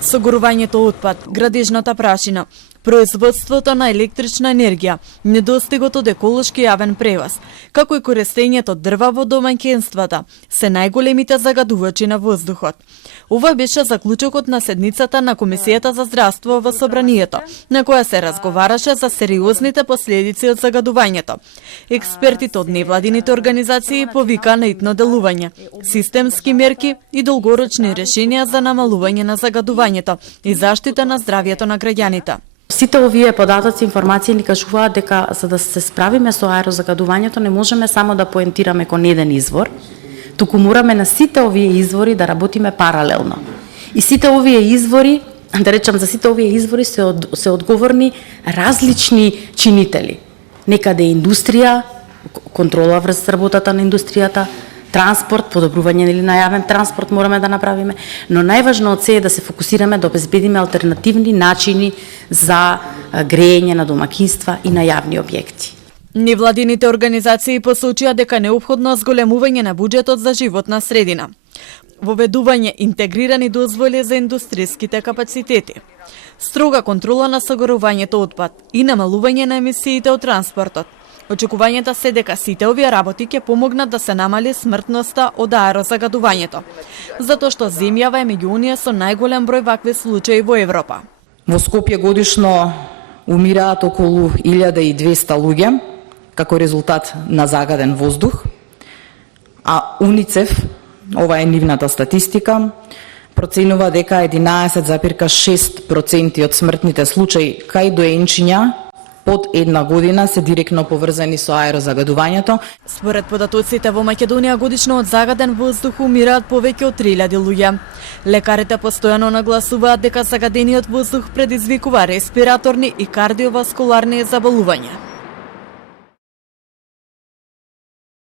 Согорувањето отпад, градежната прашина, производството на електрична енергија, недостигот од еколошки јавен превоз, како и користењето дрва во домаќинствата, се најголемите загадувачи на воздухот. Ова беше заклучокот на седницата на Комисијата за здравство во Собранието, на која се разговараше за сериозните последици од загадувањето. Експертите од невладините организации повика на итно делување, системски мерки и долгорочни решенија за намалување на загадувањето и заштита на здравјето на граѓаните. Сите овие податоци, информации ни кажуваат дека за да се справиме со аерозагадувањето не можеме само да поентираме кон еден извор, туку мораме на сите овие извори да работиме паралелно. И сите овие извори, да речам за сите овие извори се одговорни различни чинители. Некаде индустрија, контрола врз работата на индустријата, транспорт, подобрување на јавен транспорт мораме да направиме, но најважно од се е да се фокусираме да обезбедиме алтернативни начини за грејење на домаќинства и на јавни објекти. Невладините организации посочија дека неопходно зголемување на буџетот за животна средина, воведување интегрирани дозволи за индустријските капацитети, строга контрола на согорувањето отпад и намалување на емисиите од транспортот. Очекувањата се дека сите овие работи ќе помогнат да се намали смртноста од аерозагадувањето, затоа што земјава е меѓу оние со најголем број вакви случаи во Европа. Во Скопје годишно умираат околу 1200 луѓе како резултат на загаден воздух, а УНИЦЕФ, ова е нивната статистика, проценува дека 11,6% од смртните случаи кај доенчиња под една година се директно поврзани со аерозагадувањето. Според податоците во Македонија годишно од загаден воздух умираат повеќе од 3000 луѓе. Лекарите постојано нагласуваат дека загадениот воздух предизвикува респираторни и кардиоваскуларни заболувања.